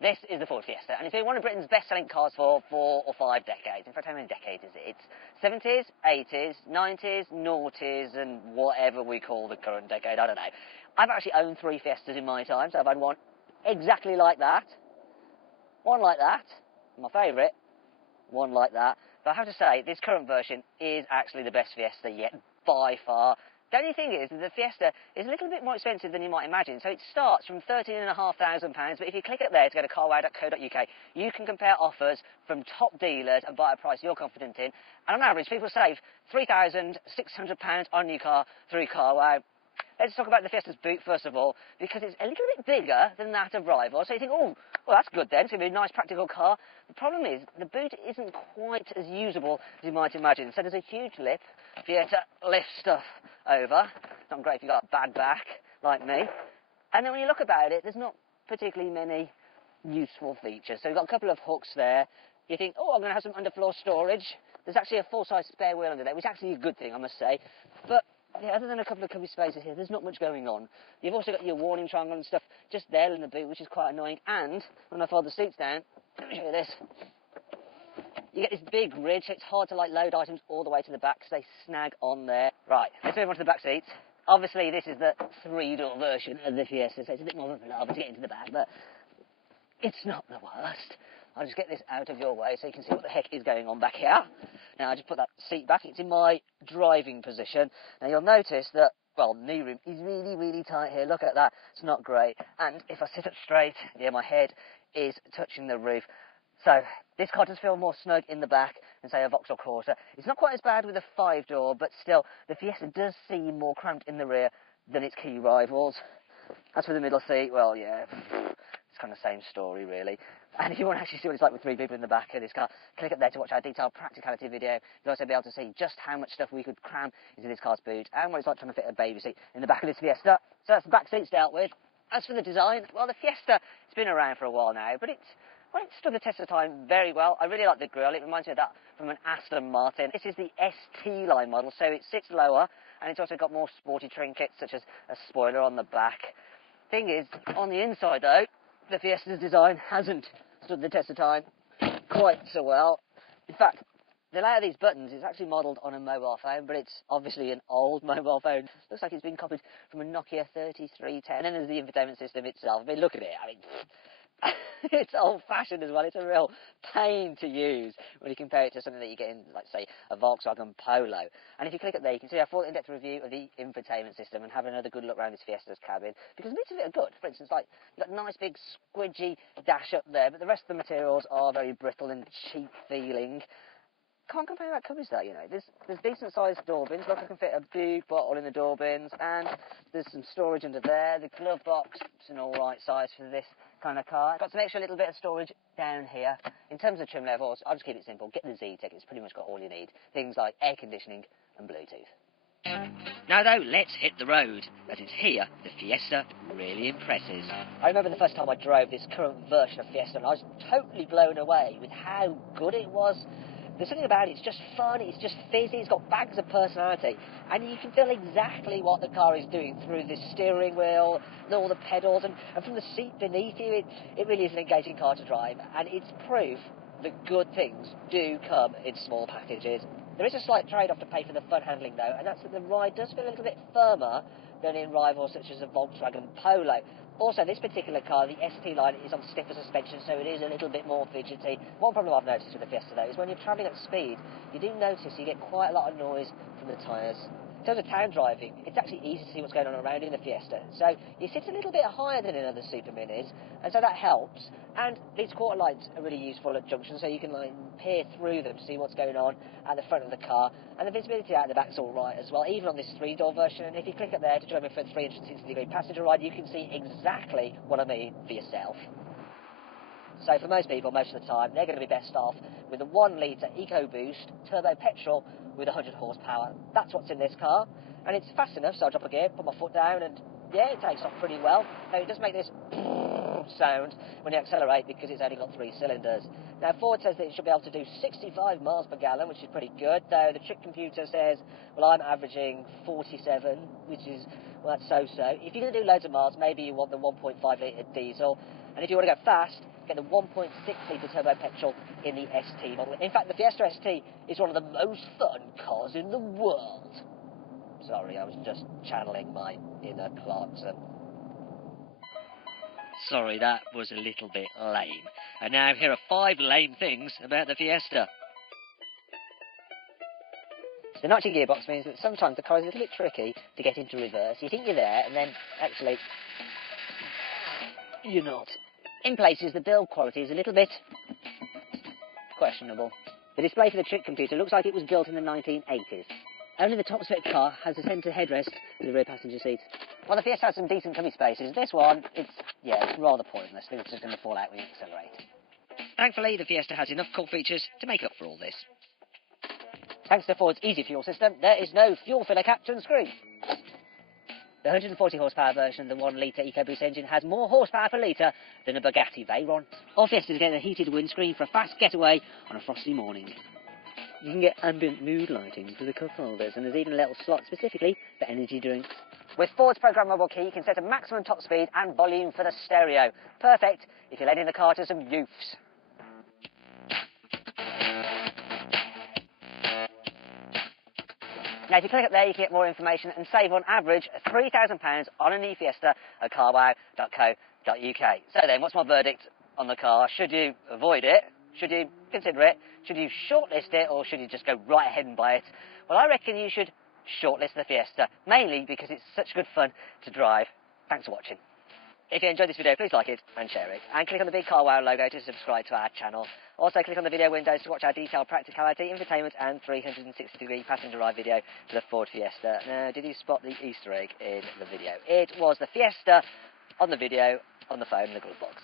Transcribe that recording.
This is the Ford Fiesta, and it's been one of Britain's best-selling cars for 4 or 5 decades. In fact, how many decades is it? It's 70s, 80s, 90s, noughties, and whatever we call the current decade, I don't know. I've actually owned 3 Fiestas in my time, so I've had one exactly like that, one like that, my favourite, one like that. But I have to say, this current version is actually the best Fiesta yet, by far. The only thing is that the Fiesta is a little bit more expensive than you might imagine. So it starts from £13,500, but if you click it there to go to carwow.co.uk, you can compare offers from top dealers and buy a price you're confident in. And on average, people save £3,600 on a new car through Carwow. Let's talk about the Fiesta's boot first of all, because it's a little bit bigger than that of Rival. So you think, oh, well, that's good then. It's going to be a nice practical car. The problem is the boot isn't quite as usable as you might imagine. So there's a huge lip for you to lift stuff over. It's not great if you've got a bad back like me. And then when you look about it, there's not particularly many useful features. So you've got a couple of hooks there. You think, oh, I'm going to have some underfloor storage. There's actually a full-size spare wheel under there, which is actually a good thing, I must say. But yeah, other than a couple of cubby spaces here, there's not much going on. You've also got your warning triangle and stuff just there in the boot, which is quite annoying. And when I fold the seats down, let me show you this. You get this big ridge, so it's hard to load items all the way to the back because they snag on there. Right, let's move on to the back seats. Obviously, this is the 3-door version of the Fiesta, so it's a bit more of a palaver to get into the back, but it's not the worst. I'll just get this out of your way so you can see what the heck is going on back here. Now, I just put that seat back. It's in my driving position. Now, you'll notice that, well, knee room is really, really tight here. Look at that. It's not great. And if I sit up straight, yeah, my head is touching the roof. So this car does feel more snug in the back than, say, a Vauxhall Corsa. It's not quite as bad with a 5-door, but still, the Fiesta does seem more cramped in the rear than its key rivals. As for the middle seat, well, yeah, it's kind of the same story, really. And if you want to actually see what it's like with 3 people in the back of this car, click up there to watch our detailed practicality video. You'll also be able to see just how much stuff we could cram into this car's boot and what it's like trying to fit a baby seat in the back of this Fiesta. So that's the back seats dealt with. As for the design, well, the Fiesta, it's been around for a while now, but it's stood the test of time very well. I really like the grille. It reminds me of that from an Aston Martin. This is the ST line model, so it sits lower, and it's also got more sporty trinkets, such as a spoiler on the back. Thing is, on the inside, though, the Fiesta's design hasn't stood the test of time quite so well. In fact, the layout of these buttons is actually modelled on a mobile phone, but it's obviously an old mobile phone. Looks like it's been copied from a Nokia 3310. And then there's the infotainment system itself. I mean, look at it. I mean, it's old-fashioned as well. It's a real pain to use when you compare it to something that you get in, like, say, a Volkswagen Polo. And if you click up there, you can see a full in-depth review of the infotainment system and have another good look around this Fiesta's cabin, because bits of it are good. For instance, like, you've got a nice big squidgy dash up there, but the rest of the materials are very brittle and cheap feeling. Can't complain about cubbies though, you know. There's decent sized door bins. Look, I can fit a big bottle in the door bins, and there's some storage under there. The glove box is an alright size for this kind of car. Got some extra little bit of storage down here. In terms of trim levels, I'll just keep it simple. Get the Z-Tech, it's pretty much got all you need. Things like air conditioning and Bluetooth. Now though, let's hit the road, as it's here the Fiesta really impresses. I remember the first time I drove this current version of Fiesta, and I was totally blown away with how good it was. There's something about it, it's just fun, it's just fizzy, it's got bags of personality, and you can feel exactly what the car is doing through the steering wheel and all the pedals, and from the seat beneath you. It really is an engaging car to drive, and it's proof that good things do come in small packages. There is a slight trade-off to pay for the fun handling though, and that's that the ride does feel a little bit firmer than in rivals such as a Volkswagen Polo. Also, this particular car, the ST line, is on stiffer suspension, so it is a little bit more fidgety. One problem I've noticed with the Fiesta, though, is when you're travelling at speed, you do notice you get quite a lot of noise from the tyres. In terms of town driving, it's actually easy to see what's going on around in the Fiesta. So you sit a little bit higher than in other Super Minis, and so that helps. And these quarter lights are really useful at junctions, so you can peer through them to see what's going on at the front of the car. And the visibility out the back's all right as well, even on this 3-door version. And if you click up there to join me for a 360-degree passenger ride, you can see exactly what I mean for yourself. So for most people, most of the time, they're going to be best off with a 1-litre EcoBoost turbo petrol with 100 horsepower. That's what's in this car, and it's fast enough, so I'll drop a gear, put my foot down, and yeah, it takes off pretty well. Though it does make this sound when you accelerate because it's only got 3 cylinders. Now, Ford says that it should be able to do 65 miles per gallon, which is pretty good, though the trick computer says, well, I'm averaging 47, which is, well, that's so-so. If you're going to do loads of miles, maybe you want the 1.5-litre diesel. And if you want to go fast, get the 1.6 litre turbo petrol in the ST model. In fact, the Fiesta ST is one of the most fun cars in the world. Sorry, I was just channeling my inner Clarkson. Sorry, that was a little bit lame. And now here are 5 lame things about the Fiesta. The notching gearbox means that sometimes the car is a little bit tricky to get into reverse. You think you're there, and then actually you're not. In places, the build quality is a little bit questionable. The display for the trick computer looks like it was built in the 1980s. Only the top spec car has a centre headrest for the rear passenger seat. Well, the Fiesta has some decent cubby spaces. This one, it's rather pointless. I think it's just going to fall out when you accelerate. Thankfully, the Fiesta has enough cool features to make up for all this. Thanks to Ford's easy fuel system, there is no fuel filler capture and screw. The 140 horsepower version of the 1 litre EcoBoost engine has more horsepower per litre than a Bugatti Veyron. All Fiestas get a heated windscreen for a fast getaway on a frosty morning. You can get ambient mood lighting for the cup holders, and there's even a little slot specifically for energy drinks. With Ford's programmable key, you can set a maximum top speed and volume for the stereo. Perfect if you're letting the car to some youths. Now, if you click up there, you can get more information and save on average £3,000 on a new Fiesta at carwow.co.uk. So then, what's my verdict on the car? Should you avoid it? Should you consider it? Should you shortlist it, or should you just go right ahead and buy it? Well, I reckon you should shortlist the Fiesta, mainly because it's such good fun to drive. Thanks for watching. If you enjoyed this video, please like it and share it. And click on the big CarWow logo to subscribe to our channel. Also, click on the video windows to watch our detailed practicality, infotainment and 360-degree passenger ride video for the Ford Fiesta. Now, did you spot the Easter egg in the video? It was the Fiesta on the video on the phone in the glove box.